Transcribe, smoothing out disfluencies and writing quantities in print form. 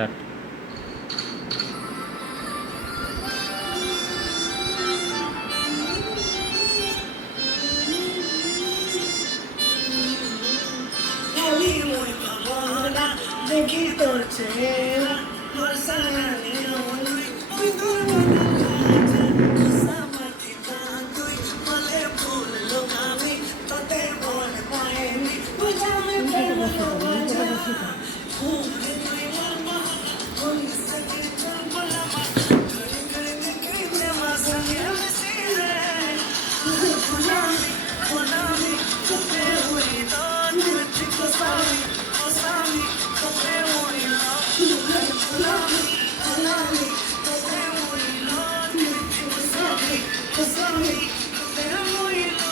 Start. দেখি তোর চেহারা বর্ষানি বলে ভুল লোকামি তোতে বল পায়নি বুঝামে প্রেম লোবাজা ঘুরে তুই মারমা কোন সকে চম্পলা ঘরে ঘরে নিকলি প্রেম সঙ্গে মিশিরে গুলামি গুলামি তোতে हुई ना तुझको सामी सामी তোতে हुई ना गुलामी गुलामी তোতে हुई ना तुझको सामी सामी তোতে हुई ना